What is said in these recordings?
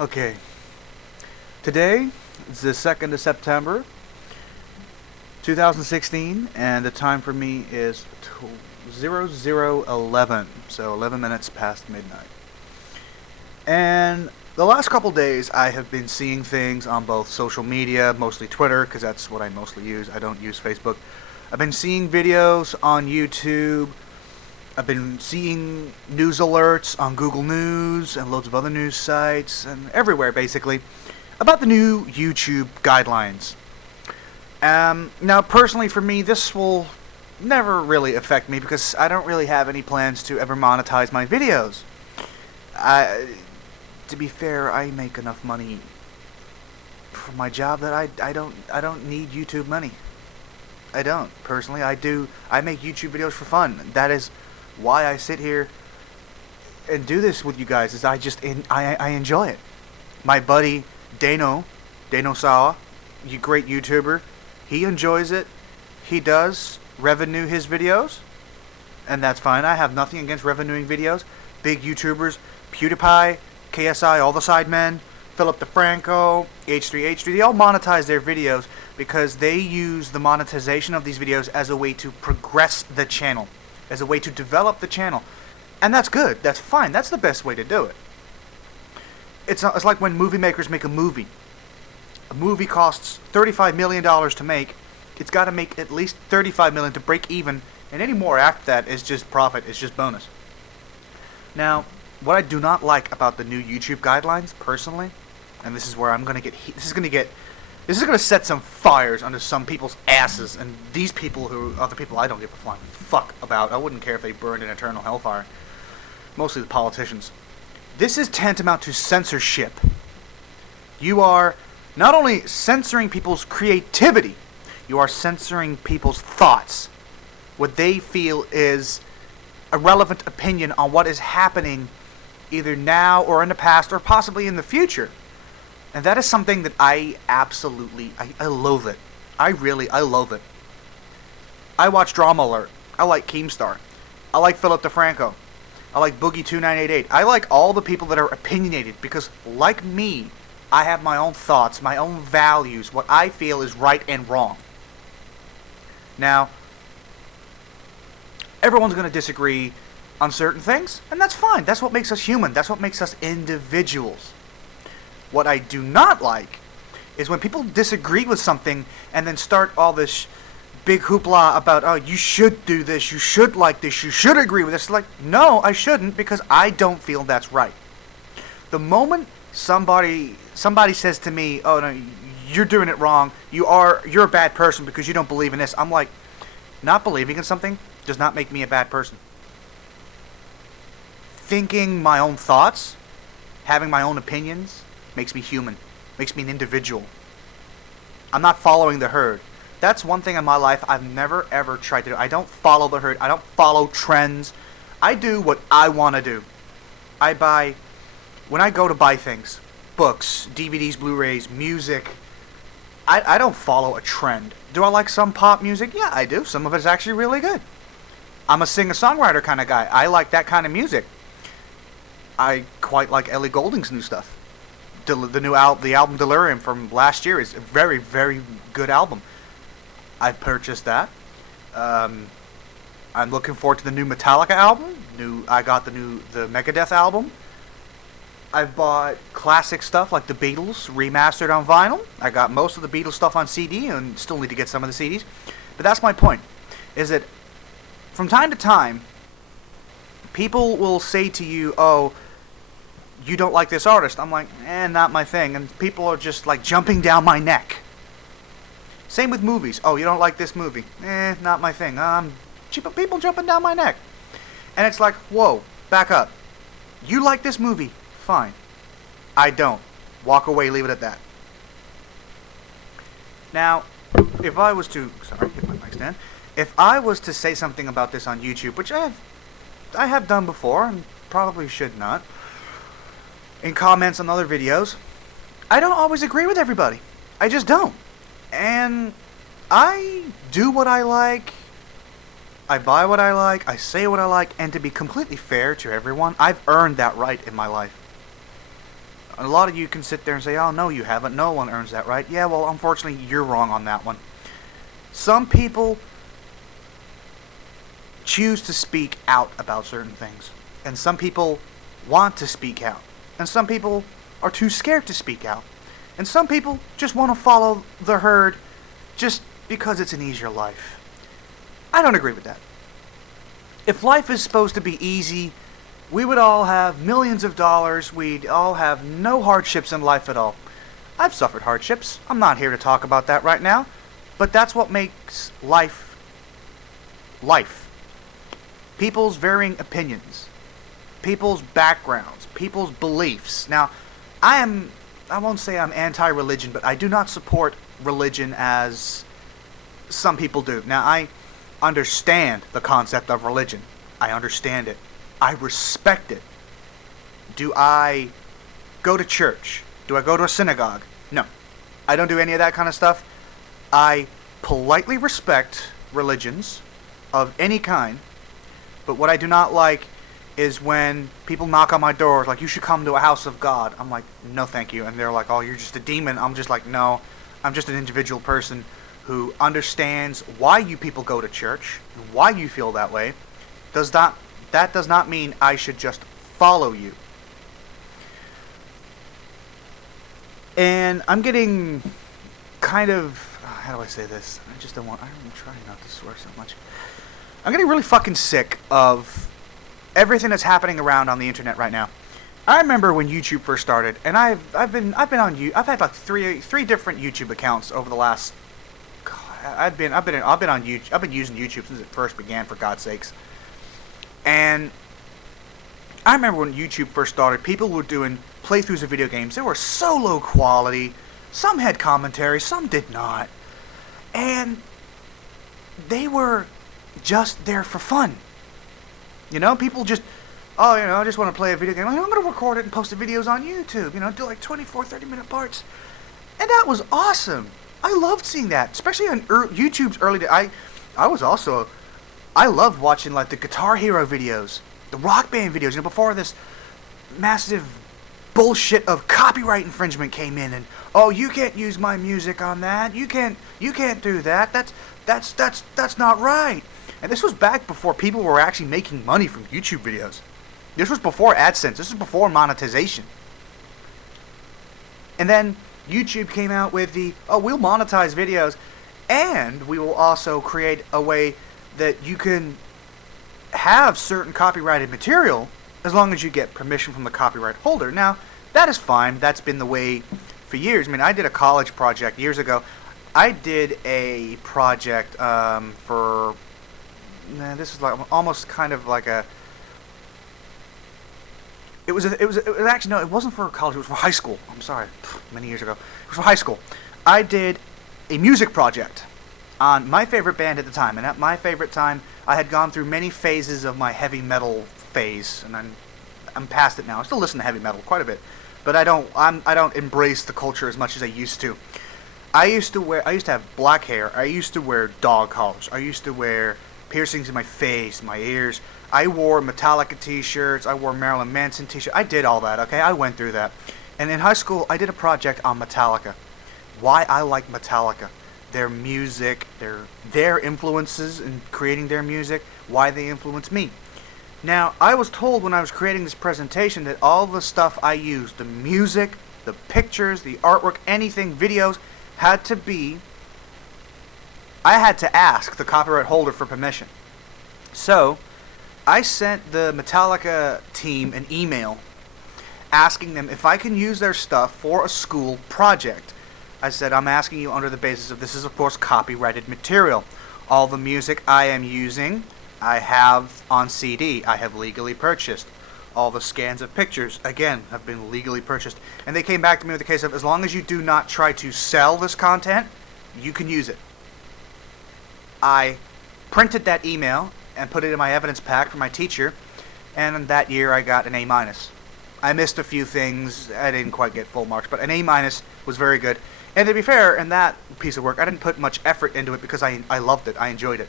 Okay. Today is the 2nd of September, 2016, and the time for me is 0011, so 11 minutes past midnight. And the last couple days, I have been seeing things on both social media, mostly Twitter, because that's what I mostly use. I don't use Facebook. I've been seeing videos on YouTube. I've been seeing news alerts on Google News and loads of other news sites and everywhere, basically, about the new YouTube guidelines. Now, personally, for me, this will never really affect me because I don't really have any plans to ever monetize my videos. To be fair, I make enough money from my job that I don't need YouTube money. I don't. Personally, I do. I make YouTube videos for fun. That is why I sit here and do this with you guys. Is I enjoy it. My buddy Dano Sawa, you great YouTuber, he enjoys it. He does revenue his videos, and that's fine. I have nothing against revenuing videos. Big YouTubers, PewDiePie, KSI, all the Sidemen, Philip DeFranco, H3H3, they all monetize their videos because they use the monetization of these videos as a way to progress the channel, as a way to develop the channel. And that's good. That's fine. That's the best way to do it. It's like when movie makers make a movie. A movie costs $35 million to make. It's got to make at least $35 million to break even, and any more after that is just profit. It's just bonus. Now, what I do not like about the new YouTube guidelines, personally, and this is where I'm gonna get this is gonna set some fires under some people's asses, and these people who other people I don't give a flying fuck about. I wouldn't care if they burned in eternal hellfire. Mostly the politicians. This is tantamount to censorship. You are not only censoring people's creativity, you are censoring people's thoughts. What they feel is a relevant opinion on what is happening either now or in the past or possibly in the future. And that is something that I absolutely, I loathe it. I loathe it. I watch Drama Alert. I like Keemstar. I like Philip DeFranco. I like Boogie2988. I like all the people that are opinionated because, like me, I have my own thoughts, my own values, what I feel is right and wrong. Now, everyone's going to disagree on certain things, and that's fine. That's what makes us human. That's what makes us individuals. What I do not like is when people disagree with something and then start all this big hoopla about, oh, you should do this, you should like this, you should agree with this. Like, no, I shouldn't, because I don't feel that's right. The moment somebody says to me, oh, no, you're doing it wrong, you're a bad person because you don't believe in this, I'm like, not believing in something does not make me a bad person. Thinking my own thoughts, having my own opinions, makes me human, makes me an individual. I'm not following the herd. That's one thing in my life I've never ever tried to do. I don't follow the herd. I don't follow trends. I do what I want to do. When I go to buy things, books, DVDs, Blu-rays, music, I don't follow a trend. Do I like some pop music? Yeah, I do. Some of it's actually really good. I'm a singer-songwriter kind of guy. I like that kind of music. I quite like Ellie Goulding's new stuff. The album Delirium from last year is a very, very good album. I purchased that. I'm looking forward to the new Metallica album. I got the Megadeth album. I've bought classic stuff like the Beatles remastered on vinyl. I got most of the Beatles stuff on CD and still need to get some of the CDs. But that's my point, is that from time to time, people will say to you, oh, you don't like this artist. I'm like, not my thing. And people are just like jumping down my neck. Same with movies. Oh, you don't like this movie. Not my thing. People jumping down my neck. And it's like, whoa, back up. You like this movie? Fine. I don't. Walk away, leave it at that. Now, if I was to... Sorry, hit my mic stand. If I was to say something about this on YouTube, which I have done before, and probably should not, in comments on other videos, I don't always agree with everybody. I just don't. And I do what I like, I buy what I like, I say what I like, and to be completely fair to everyone, I've earned that right in my life. And a lot of you can sit there and say, oh, no, you haven't. No one earns that right. Yeah, well, unfortunately, you're wrong on that one. Some people choose to speak out about certain things. And some people want to speak out. And some people are too scared to speak out. And some people just want to follow the herd just because it's an easier life. I don't agree with that. If life is supposed to be easy, we would all have millions of dollars. We'd all have no hardships in life at all. I've suffered hardships. I'm not here to talk about that right now. But that's what makes life life. People's varying opinions. People's backgrounds. People's beliefs. Now, I won't say I'm anti-religion, but I do not support religion as some people do. Now, I understand the concept of religion. I understand it. I respect it. Do I go to church? Do I go to a synagogue? No. I don't do any of that kind of stuff. I politely respect religions of any kind, but what I do not like is when people knock on my doors like, you should come to a house of God. I'm like, no thank you. And they're like, oh, you're just a demon. I'm just like, no, I'm just an individual person who understands why you people go to church, why you feel that way. That does not mean I should just follow you. And I'm getting kind of, how do I say this? I'm trying not to swear so much. I'm getting really fucking sick of everything that's happening around on the internet right now. I remember when YouTube first started, and I've been had like three different YouTube accounts over the last. I've been using YouTube since it first began, for God's sakes. And I remember when YouTube first started, people were doing playthroughs of video games. They were so low quality. Some had commentary, some did not. And they were just there for fun. You know, people just, I just want to play a video game. I'm going to record it and post the videos on YouTube. Do like 24, 30-minute parts. And that was awesome. I loved seeing that, especially on YouTube's early days. I loved watching like the Guitar Hero videos, the Rock Band videos, before this massive bullshit of copyright infringement came in, and oh, you can't use my music on that. You can't do that. That's not right. And this was back before people were actually making money from YouTube videos. This was before AdSense. This was before monetization. And then YouTube came out with we'll monetize videos, and we will also create a way that you can have certain copyrighted material as long as you get permission from the copyright holder. Now, that is fine. That's been the way for years. I mean, I did a college project years ago. I did a project this is like almost kind of like a. It was actually, no, it wasn't for college. It was for high school. I'm sorry, many years ago. It was for high school. I did a music project on my favorite band at the time, and at my favorite time, I had gone through many phases of my heavy metal phase, and I'm past it now. I still listen to heavy metal quite a bit, but I don't embrace the culture as much as I used to. I used to have black hair. I used to wear dog collars. I used to wear piercings in my face, my ears. I wore Metallica t-shirts. I wore Marilyn Manson t-shirts. I did all that, okay? I went through that. And in high school, I did a project on Metallica. Why I like Metallica. Their music, their influences in creating their music, why they influence me. Now, I was told when I was creating this presentation that all the stuff I used, the music, the pictures, the artwork, anything, videos, had to be, I had to ask the copyright holder for permission. So, I sent the Metallica team an email asking them if I can use their stuff for a school project. I said, I'm asking you under the basis of this is, of course, copyrighted material. All the music I am using, I have on CD. I have legally purchased. All the scans of pictures, again, have been legally purchased. And they came back to me with the case of, as long as you do not try to sell this content, you can use it. I printed that email and put it in my evidence pack for my teacher, and that year I got an A-. I missed a few things. I didn't quite get full marks, but an A- was very good. And to be fair, in that piece of work, I didn't put much effort into it because I loved it. I enjoyed it.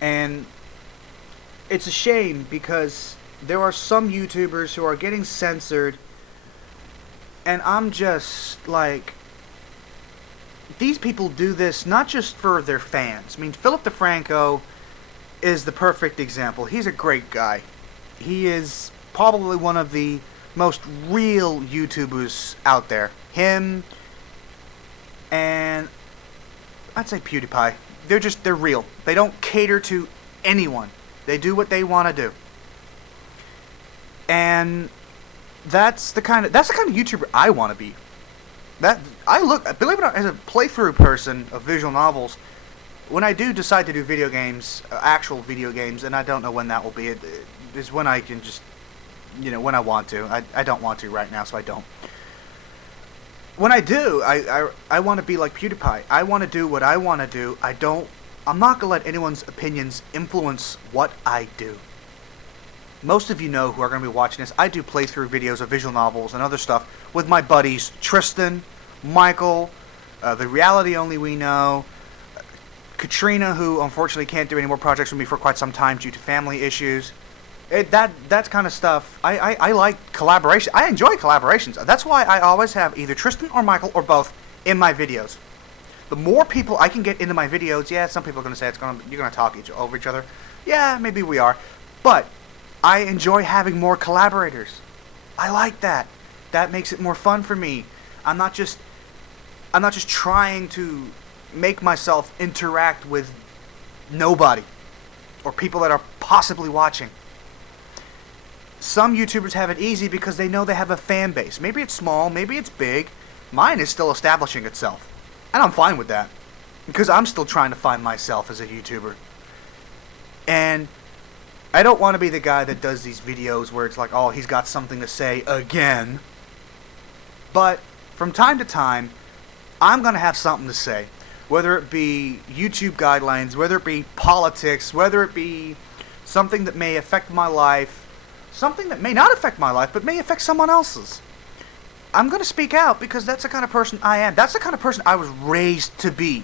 And it's a shame because there are some YouTubers who are getting censored And I'm just like, these people do this not just for their fans. I mean, Philip DeFranco is the perfect example. He's a great guy. He is probably one of the most real YouTubers out there. Him and I'd say PewDiePie. They're real. They don't cater to anyone. They do what they want to do. And that's the kind of YouTuber I want to be. Believe it or not, as a playthrough person of visual novels, when I do decide to do video games, actual video games, and I don't know when that will be, it is when I can just, when I want to. I don't want to right now, so I don't. When I do, I want to be like PewDiePie. I want to do what I want to do. I'm not going to let anyone's opinions influence what I do. Most of you know who are going to be watching this, I do playthrough videos of visual novels and other stuff with my buddies Tristan, Michael, the Reality Only We Know, Katrina, who unfortunately can't do any more projects with me for quite some time due to family issues. That kind of stuff, I like collaboration. I enjoy collaborations. That's why I always have either Tristan or Michael or both in my videos. The more people I can get into my videos, yeah, some people are going to say you're going to talk over each other. Yeah, maybe we are. But I enjoy having more collaborators. I like that. That makes it more fun for me. I'm not just trying to make myself interact with nobody or people that are possibly watching. Some YouTubers have it easy because they know they have a fan base. Maybe it's small, maybe it's big. Mine is still establishing itself. And I'm fine with that. Because I'm still trying to find myself as a YouTuber. And I don't want to be the guy that does these videos where it's like, oh, he's got something to say again. But from time to time, I'm going to have something to say. Whether it be YouTube guidelines, whether it be politics, whether it be something that may affect my life, something that may not affect my life, but may affect someone else's. I'm going to speak out because that's the kind of person I am. That's the kind of person I was raised to be.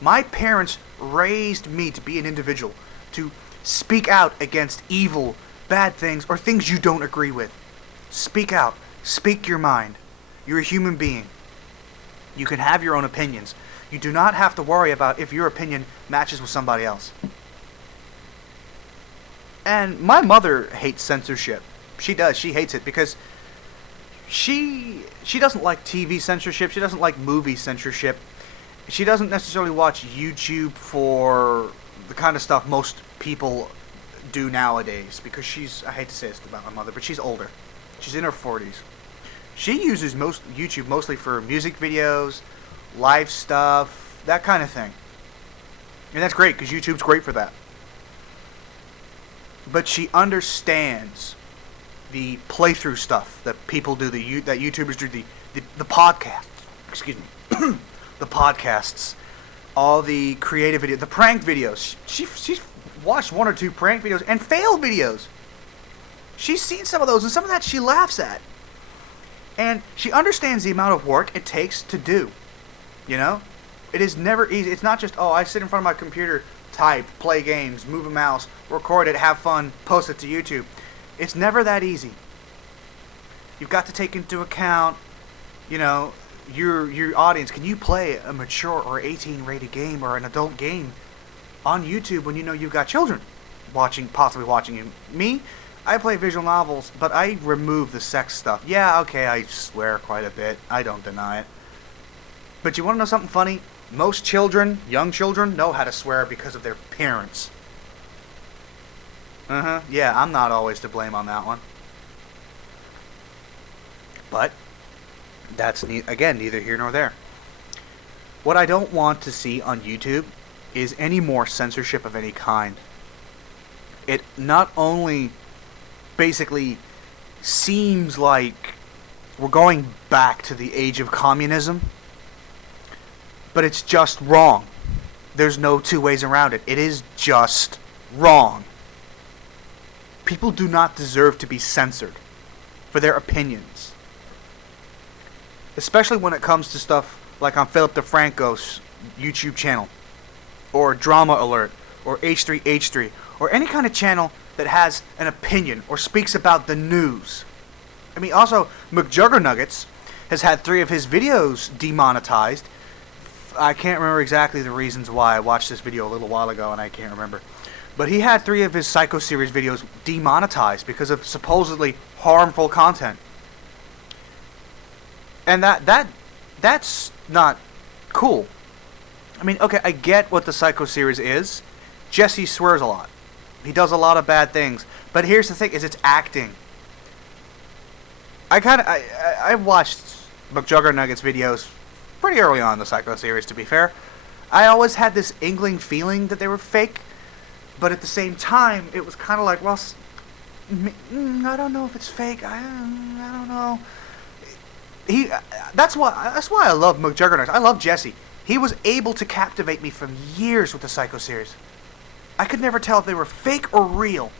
My parents raised me to be an individual, to speak out against evil, bad things, or things you don't agree with. Speak out. Speak your mind. You're a human being. You can have your own opinions. You do not have to worry about if your opinion matches with somebody else. And my mother hates censorship. She does. She hates it because she doesn't like TV censorship. She doesn't like movie censorship. She doesn't necessarily watch YouTube for the kind of stuff most people do nowadays because I hate to say this about my mother, but she's older. She's in her 40s. She uses YouTube mostly for music videos, live stuff, that kind of thing. And that's great because YouTube's great for that. But she understands the playthrough stuff that people do, that YouTubers do, the podcasts, excuse me, the podcasts, all the creative videos, the prank videos. She's watched one or two prank videos and failed videos. She's seen some of those, and some of that she laughs at. And she understands the amount of work it takes to do. It is never easy. It's not just, oh, I sit in front of my computer, type, play games, move a mouse, record it, have fun, post it to YouTube. It's never that easy. You've got to take into account, your audience. Can you play a mature or 18 rated game or an adult game on YouTube when you know you've got children possibly watching you? Me, I play visual novels, but I remove the sex stuff. Yeah, okay, I swear quite a bit. I don't deny it. But you want to know something funny? Most children, young children, know how to swear because of their parents. Yeah, I'm not always to blame on that one. But that's, again, neither here nor there. What I don't want to see on YouTube is any more censorship of any kind. It not only basically seems like we're going back to the age of communism, but it's just wrong. There's no two ways around it. It is just wrong. People do not deserve to be censored for their opinions. Especially when it comes to stuff like on Philip DeFranco's YouTube channel, or Drama Alert, or H3H3, or any kind of channel that has an opinion or speaks about the news. I mean, also, McJuggernuggets, has had 3 of his videos demonetized. I can't remember exactly the reasons why. I watched this video a little while ago and I can't remember. But he had 3 of his Psycho series videos demonetized because of supposedly harmful content. And that's not cool. I mean, okay, I get what the Psycho series is. Jesse swears a lot. He does a lot of bad things. But here's the thing, is it's acting. I watched McJuggerNugget's videos pretty early on in the Psycho series, to be fair. I always had this inkling feeling that they were fake. But at the same time, it was kind of like, well, I don't know if it's fake. I don't know. That's why I love McJuggerNugget. I love Jesse. He was able to captivate me for years with the Psycho series. I could never tell if they were fake or real.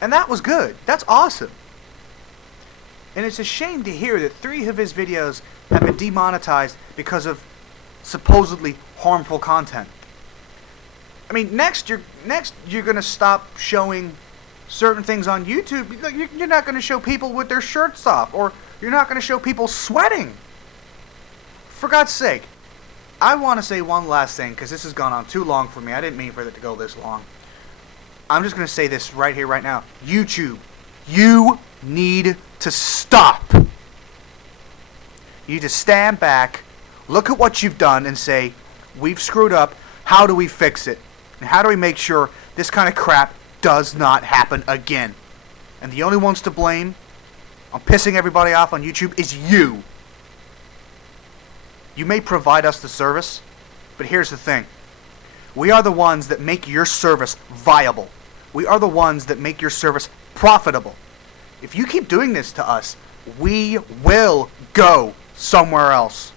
And that was good. That's awesome. And it's a shame to hear that 3 of his videos have been demonetized because of supposedly harmful content. I mean, next you're going to stop showing certain things on YouTube. You're not going to show people with their shirts off, or you're not going to show people sweating. For God's sake. I want to say one last thing, because this has gone on too long for me. I didn't mean for it to go this long. I'm just going to say this right here, right now. YouTube, you need to stop. You need to stand back, look at what you've done, and say, we've screwed up. How do we fix it? And how do we make sure this kind of crap does not happen again? And the only ones to blame on pissing everybody off on YouTube is you. You may provide us the service, but here's the thing. We are the ones that make your service viable. We are the ones that make your service profitable. If you keep doing this to us, we will go somewhere else.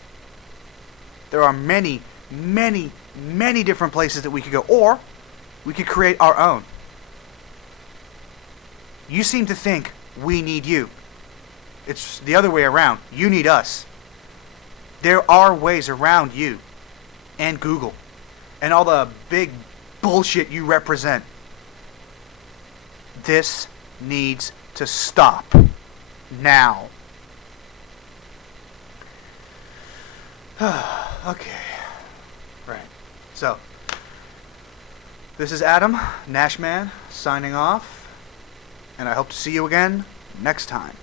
There are many, many, many different places that we could go, or we could create our own. You seem to think we need you. It's the other way around. You need us. There are ways around you and Google and all the big bullshit you represent. This needs to stop now. Okay. Right. So, this is Adam, Nashman, signing off, and I hope to see you again next time.